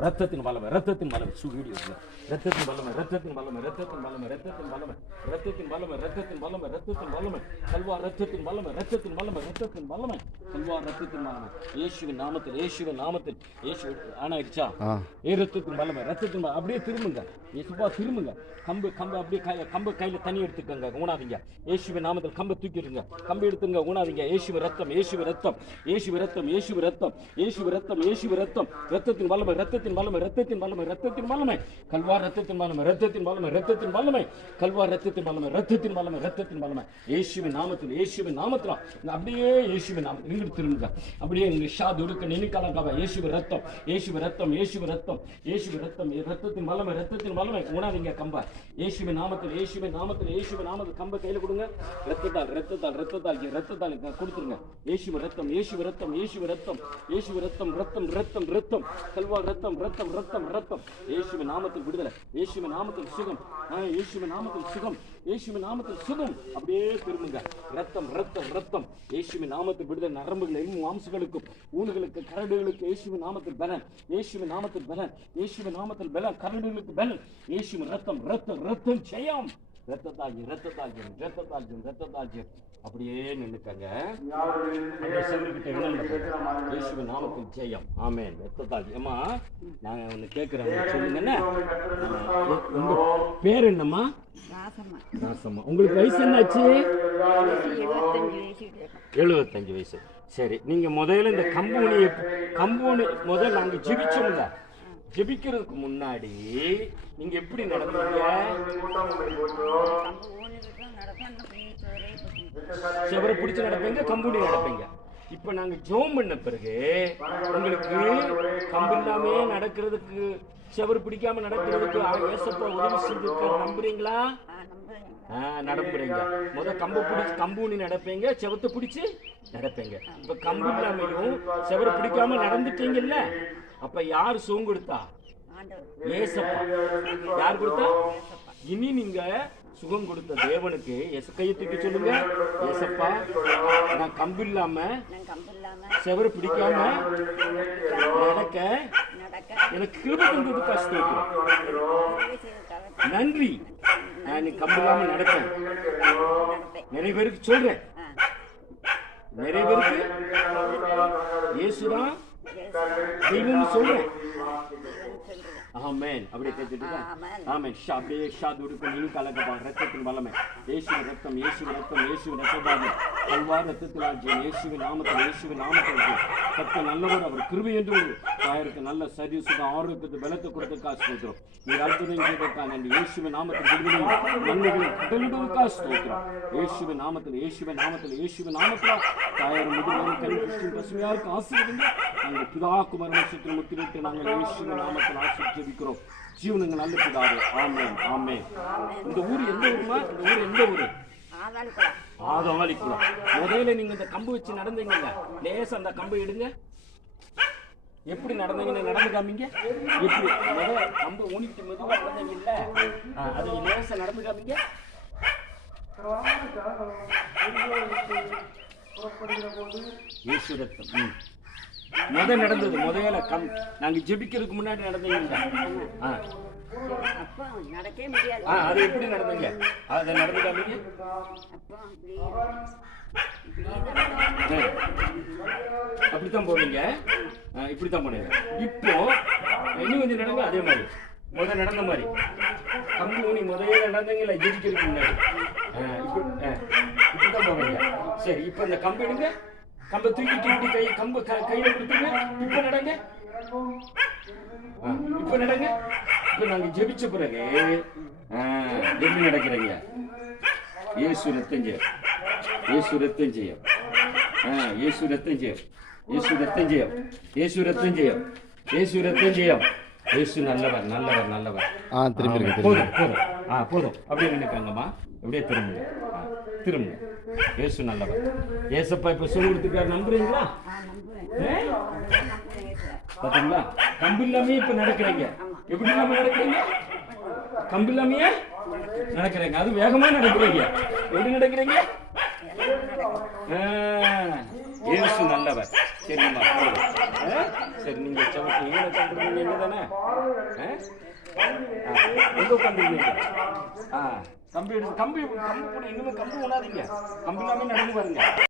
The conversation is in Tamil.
ரத்தத்தின் வல்லமை, ரத்தத்தின் வல்லமை, வீடியோ ரத்தத்தின் வல்லமை, ரத்தத்தின் வல்லமை, ரத்தத்தின் வல்லமை, ரத்தத்தின் வல்லமை, ரத்தத்தின் வல்லமை, ரத்தத்தின் வல்லமை, ரத்தத்தின் வல்லமை, கல்வா ரத்தத்தின் வல்லமை, ரத்தத்தின் வல்லமை, ரத்தத்தின் வல்லமை, கல்வா ரத்தத்தின் வல்லமை, இயேசுவின் நாமத்தில், இயேசுவின் நாமத்தில், இயேசு ஆனாயிடுச்சா? ரத்தத்தின் வல்லமை, ரத்தத்தின் அப்படியே திரும்புங்க, இயேசுவா திரும்புங்க. கம்பு அப்படியே கம்பு கையில தண்ணி எடுத்துக்கங்க, ஊனாதீங்க. இயேசுவின் நாமத்தில் கம்பை தூக்கிடுங்க, கம்பு எடுத்துங்க, ஊனாதீங்க. இயேசுவ ரத்தம், இயேசுவ ரத்தம், இயேசுவ ரத்தம், இயேசுவ ரத்தம், இயேசுவ ரத்தம், இயேசுவ ரத்தம், ரத்தத்தின் வல்லமை, ரத்தத்தின் வல்லமை, ரத்தத்தின் வல்லமை, ரத்தத்தின் வல்லமை, கல்வா ரத்தத்தின் வல்லமை, ரத்தத்தின் வல்லமை, ரத்தத்தின் வல்லமை, கல்வா ரத்தத்தின் வல்லமை, ரத்தத்தின் வல்லமை, ரத்தத்தின் வல்லமை, இயேசுவின் நாமத்தில், இயேசுவின் நாமத்தில் அப்படியே இயேசுவின் நாமத்தில் இங்கிட்டு திரும்புங்க. அப்படியே இங்க ஷாத் உடுக்க நினைக்காலங்காவ இயேசுவ ரத்தம், இயேசுவ ரத்தம், இயேசுவ ரத்தம், இயேசுவ ரத்தம், ரத்தத்தின் வல்லமை, ரத்தத்தின் வல்லமை, ஊனாதீங்க கம்ப. இயேசுவின் நாமத்தில், இயேசுவின் நாமத்தில், இயேசுவின் நாமத்தில் கம்ப கையில கொடுங்க. ரத்தத்தால், ரத்தத்தால், ரத்தத்தால், ரத்தத்தால் கொடுத்துருங்க. இயேசுவ ரத்தம், இயேசுவ ரத்தம், இயேசுவ ரத்தம், இயேசுவ ரத்தம், ரத்தம், ரத்தம், ரத்தம், கல்வா ரத்தம், ரத்தம், ரத்தம், ரத்தம், இயேசுவின் நாமத்தில் விடுதலை, இயேசுவின் நாமத்தில் சுகம், இயேசுவின் நாமத்தில் சுகம், இயேசுவின் நாமத்தில் சுகம். அப்படியே திரும்புங்க. ரத்தம், ரத்தம், ரத்தம், இயேசுவின் நாமத்தில் விடுதலை. நரம்புகள், எலும்பு மாம்சங்களுக்கும் ஊனுகளுக்கு கரடுகளுக்கு இயேசுவின் நாமத்தில் பலன், இயேசுவின் நாமத்தில் பலன், இயேசுவின் நாமத்தில் பலன், கரடுகளுக்கு பலன், இயேசுவின் ரத்தம், ரத்தம், ரத்தம் ஜெயம். ரத்தத்தால் ரத்தத்தால் ரத்தத்தால் ரத்தத்தால் அப்படியே நின்னுக்கங்க. இயேசுவின் நாமத்தில் ஜெயம். ஆமென். ரத்தத்தால் ஏமா நான் ஒன்னு கேட்கிறேன், சொல்லுங்க. உங்க பேர் என்னம்மா? ராசம்மா. உங்களுக்கு வயசு என்னாச்சு? 75 வயசு. சரி, நீங்க முதல்ல இந்த கம்பூனி முதல்ல நாங்க ஜெபிச்சோம்ல, ஜெபிக்கிறதுக்கு முன்னாடி நீங்க எப்படி நடந்தீங்க? செவரை பிடிச்சு நடப்பீங்க, கம்பூனி நடப்பீங்க. இப்ப நாங்க ஜெபம் பண்ண பிறகு உங்களுக்கு கம்பு இல்லாமே நடக்கிறதுக்கு, செவரு பிடிக்காம நடக்கிறதுக்கு ஏசப்பா உதவி செஞ்சிருக்காரு. நம்புறீங்களா? நடப்புறீங்க. கம்பூனி நடப்பீங்க, செவத்தை பிடிச்சு நடப்பீங்க. இப்ப கம்பு இல்லாமையும் செவரை பிடிக்காம நடந்துட்டீங்கல்ல, அப்ப யார் சுகம் கொடுத்தா? ஏசப்பா. யார் கொடுத்தா? இனி நீங்க சுகம் கொடுத்த தேவனுக்கு கையை தூக்கி சொல்லுங்க. ஏசப்பா, நான் கம்பு இல்லாம செவரை பிடிக்காம நடக்க எனக்கு கிருபை தந்தது கஷ்டம். நன்றி. நான் கம்பு இல்லாம நடப்பேன். நிறைய பேருக்கு சொல்றேன், நிறைய பேருக்கு இயேசுதான் தெய்வம்னு சொல்றேன். ஆமென். அப்படியே கேட்டுட்டு ஆமென். அப்படியே ஷாத் உடுக்க நீ கலக்கப்பா. ரத்தத்தின் வல்லமை, இயேசுவின் ரத்தம், இயேசுவின் ரத்தம், இயேசுவின் ரத்தத்தால் கல்வா ரத்தத்தில் ஆட்சியம், இயேசுவின் நாமத்தில், இயேசுவின் நாமத்தில் கர்த்தர் நல்லவர், அவர் கிருபை என்று தாயருக்கு நல்ல சரி சுக ஆரோக்கியத்தை பலத்தை கொடுத்ததுக்காக ஸ்தோத்திரம். நீர் அற்புதம் செய்ததற்காக நன்றி. இயேசுவின் நாமத்தில் விடுதலையும் நன்மைகளும் கடலிடுவதற்காக ஸ்தோத்திரம். இயேசுவின் நாமத்தில், இயேசுவின் நாமத்தில், இயேசுவின் நாமத்தில் தாயார் முதுமையான கல்வி கிறிஸ்துவின் பசுமையாருக்கு ஆசீர்வதிங்க. நாங்கள் பிதா குமார நட்சத்திரம் முத்திரிட்டு நாங்கள் இயேசுவின் நாமத்தில் ஆசீர்வதிக்கிறோம். ஜீவனுங்க நல்ல பிதாவே. ஆமென், ஆமென். இந்த ஊர் எந்த ஊருமா? இந்த ஊர் எந்த ஊரு? ஆதாளிக்குளம். முதல்ல நீங்க இந்த கம்பு வச்சு நடந்தீங்க, லேசா அந்த கம்பு எடுங்க. எப்படி நடந்தீங்கன்னு நடந்து காமிங்க. எப்படி முதல்ல கம்பு ஊனிட்டு மெதுவா நடந்தீங்க இல்ல, அது லேசா நடந்து காமிங்க. ஈஸ்வரத்தம் முதல் நடந்தது. முதல்ல நாங்க ஜெபிக்கிறதுக்கு முன்னாடி நடந்தீங்க. அது எப்படி நடந்தீங்க? அதை நடந்து காமிங்க. அப்படித்தான் போவீங்க, இப்படித்தான் போனீங்க. இப்போ இன்னும் கொஞ்சம் நடங்க. அதே மாதிரி முதல் நடந்த மாதிரி கம்பு ஊனி முதல்ல நடந்தீங்கல்ல ஜெபிக்கிறதுக்கு முன்னாடி, இப்படித்தான் போவீங்க. சரி, இப்ப இந்த கம்பு எடுங்க. கம்பை தூக்கிட்டு இப்படி கம்பு கையில கொடுத்துங்க. இப்ப நடங்க, இப்ப நடங்க. இப்ப நாங்க ஜெபிச்ச பிறகு எப்படி நடக்கிறீங்க? இயேசு ரத்தம் ஜெயம், இயேசு ரத்தம் ஜெயம், இயேசு ரத்தம் ஜெயம், இயேசு ரத்தம் ஜெயம், இயேசு ரத்தம் ஜெயம், இயேசு ரத்தம் ஜெயம். இயேசு நல்லவர், நல்லவர், நல்லவர். போதும், போதும், போதும். அப்படியே நினைக்காங்கம்மா. அப்படியே திரும்புங்க, திரும்புங்க. இயேசு நல்லவர். ஏசப்பா இப்ப சொல்லி கொடுத்துருக்காரு. நம்புறீங்களா? பாத்தீங்களா? கம்பு இல்லாமே இப்ப நடக்கிறீங்க. எப்படி இல்லாம நடக்கிறீங்க? கம்பு இல்லாமையே நடக்கிறீங்க. அது வேகமா நடக்கிறீங்க. எப்படி நடக்கிறீங்க? இயேசு நல்லவர். சரிங்களா? சரி நீங்க செவக்கு எங்க உட்காந்துருந்தீங்க இங்க தானே? எங்க உட்காந்துருந்தீங்க? கம்பி எடுத்து கம்பு கூட இன்னுமே கம்பு உணாதீங்க. கம்பு இல்லாம நடந்து பாருங்க.